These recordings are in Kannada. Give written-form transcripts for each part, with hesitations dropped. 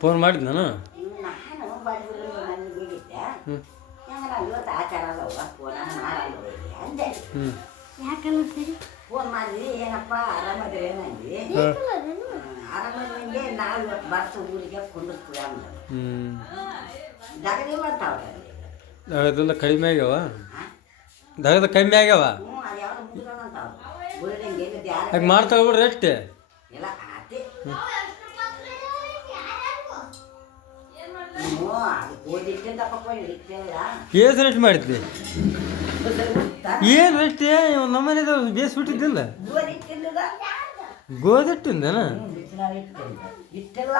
ಫೋನ್ ಮಾಡಿದ್ ನಾನು ಫೋನ್ ಮಾಡಿ ಏನಪ್ಪ ಆರಾಮದ್ರಿ ನಂದಿ ಆರಾಮದಂಗೆ ನಾವು ಇವತ್ತು ಬರ್ತು ಊರಿಗೆ ಕುಂದಿರ್ತೀವಿ ಅಂದ್ರೆ ದಗದಿ ಮಾಡ್ತಾವ್ರೆ ದಗದೆಲ್ಲ ಕಡಿಮೆ ಆಗ್ಯಾವ ದಗದ ಕಮ್ಮಿ ಆಗ್ಯಾವ ಅದು ಯಾವ್ದು ಮುಗಿದಂತಾವ ಉಳಿದಂಗೆ ಏನಿದೆ ಯಾರು ಹಾಗೆ ಮಾಡ್ತಾವ ಬಿಡ್ರಿ ರೇಟ್ ಎಲ್ಲ ಆತಿ ನೀವು ಅದಕ್ಕೆ ಓದಿಟ್ಟಿಂದ ಪಕ್ಕ ಇಟ್ಟಿಲ್ಲ ಏಸು ರೇಟ್ ಮಾಡಿದ್ವಿ ಏನು ರೇಟ್ ನಮ್ಮನೆ ಬೇಯಿಸ್ಬಿಟ್ಟಿದ್ದಿಲ್ಲ ಗೋಧಿಟ್ಟಿಂದನ ಇಟ್ಟಿಲ್ಲ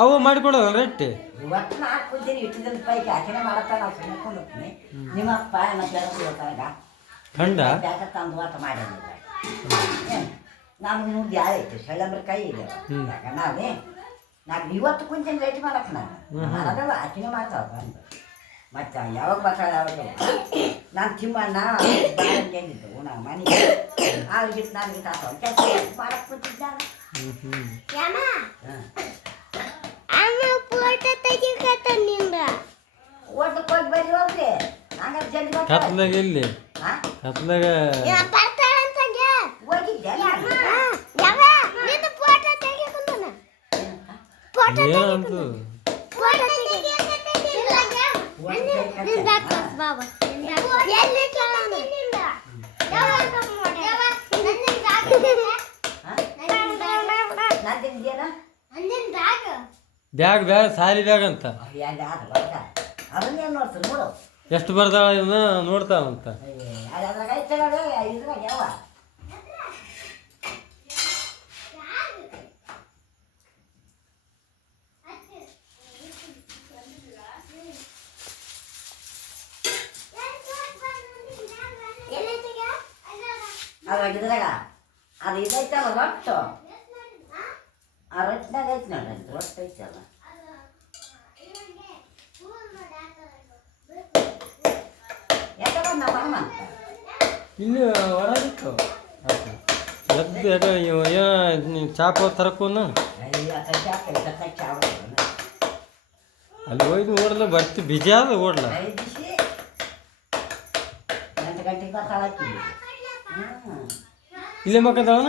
ಅವು ಮಾಡಿಕೊಡೋಲ್ಲ ರೇಟ್ ಇವತ್ತು ನಾ ಹಾಕ್ಕೊಡ್ತೀನಿ ಇಟ್ಟಿದ್ದ ಪೈಕಿ ಆಚರಣೆ ಮಾಡತ್ತ ನಾವು ಸುಮ್ಮನೆ ಹೋಗ್ತೀನಿ ನಿಮ್ಮಪ್ಪ ಎಲ್ಲ ಕೇಳ್ಕೊಳ್ತಾಗ ಖಂಡ ಬ್ಯಾಗ ತಂದು ಆಟ ಮಾಡಿಲ್ಲ ನಮ್ಗೆ ನೋಡಿ ಯಾರೈತಿ ಸಳ್ಳಂಬ್ರ ಕೈ ಇದೆ ನಾವೇ ನಾವು ಇವತ್ತು ಕುಂತಿನ ರೇಟ್ ಮಾಡಕ್ಕೆ ನಾನು ಅದಲ್ಲ ಆಚರಣೆ ಮಾಡ್ತಾವ ಬಂದು ಮತ್ತೆ ಯಾವಾಗ ಬರ್ತಾಳೆ ಯಾವಾಗ ನಾನು ತಿಮ್ಮಣ್ಣ ಬಾಳಿದ್ದು ನಾವು ಮನೆಗೆ ಅವ್ರಿಗಿಟ್ಟು ನನಗೆ ತಾತ ಕೆಲಸ ಮಾಡಕ್ಕೆ ಕೂತಿದ್ದಾಗ ಓಟಕ್ಕೆ ಹೋಗಿ ಬರೀ ಹೋಗ್ರಿ ಹಂಗಾರೆ ಜಲ್ದಿ ಕತ್ಲಾಗ ಎಲ್ಲಿ ಕತ್ಲಾಗ ಹೋಗಿದ್ದೆ ಏನಂತ ಬ್ಯಾಗ್ ಸಾಲಿ ಬ್ಯಾಗ್ ಅಂತ ಅದನ್ನೇನು ನೋಡ್ತೀನಿ ನೋಡು ಎಷ್ಟು ಬರ್ದಾಳ ಇದನ್ನ ನೋಡ್ತಾವಂತ ಅದ್ರಾಗ ಐತಲ್ಲ ಇದ್ರಾಗ ಯಾವ ಅದ್ರಾಗ ಇದ್ರಾಗ ಅದು ಇದೈತಲ್ಲ ರೊಟ್ಟು ಆ ರೊಟ್ಟಿನಾಗ ಐತಿ ನೋಡ್ರಿ ರೊಟ್ಟು ಐತಲ್ಲ ಯಾಕಂದ್ರೆ ನಮ್ಮ ಅಮ್ಮ ಇಲ್ಲಿ ಹೊರಗಿತ್ತು ಎದ್ದು ಯಾಕೆ ಏನು ಚಾಪ ತರಕೋನು ಅಲ್ಲಿ ಹೋಯ್ತು ಓಡಲ್ಲ ಬರ್ತಿ ಬಿಜಿ ಆದ ಓಡ್ಲ ಎಂಟು ಗಂಟೆಗೆ ಬರ್ತಾಳಕ್ಕಿ ಇಲ್ಲೇ ಮಕ್ಕಂತಾವನ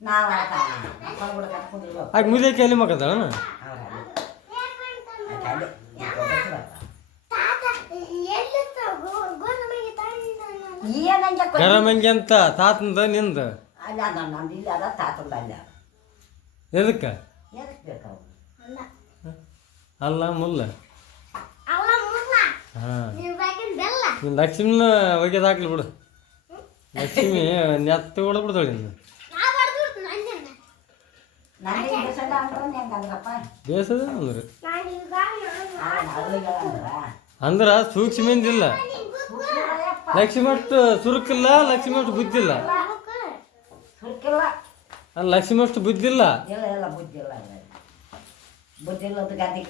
ನಾವು ಆಗ ಮುದಕ್ಕೆ ಎಲ್ಲಿ ಮಕ್ಕಂತಾವನ ಗರಮಂಗಿ ಅಂತ ತಾತಂದ ನಿಂದ ಅಲ್ಲ ನಮ್ದು ಇಲ್ಲ ಅದ ತಾತಂದ ಅಲ್ಲ ಎದಕ್ಕೆ ಎದಕ್ಕೆ ಬೇಕಾವು ಅಲ್ಲ ಮುಲ್ಲ ಹಾಂ ನೀನು ಲಕ್ಷ್ಮಿನ ಒಗೆದು ಹಾಕ್ಲಿ ಬಿಡು ಲಕ್ಷ್ಮಿ ನೆತ್ತ ಹೊಡೆದ್ಬಿಡ್ತಾಳೆ ಇನ್ನು ಬೇಸದ ಅಂದ್ರೆ ಸೂಕ್ಷ್ಮಿಂದಿಲ್ಲ ಲಕ್ಷ್ಮಿ ಅಷ್ಟು ಸುರುಕಿಲ್ಲ ಲಕ್ಷ್ಮಿ ಅಷ್ಟು ಬುದ್ಧಿಲ್ಲ ಲಕ್ಷ್ಮಿ ಅಷ್ಟು ಬುದ್ಧಿಲ್ಲ ಬುದ್ಧಿ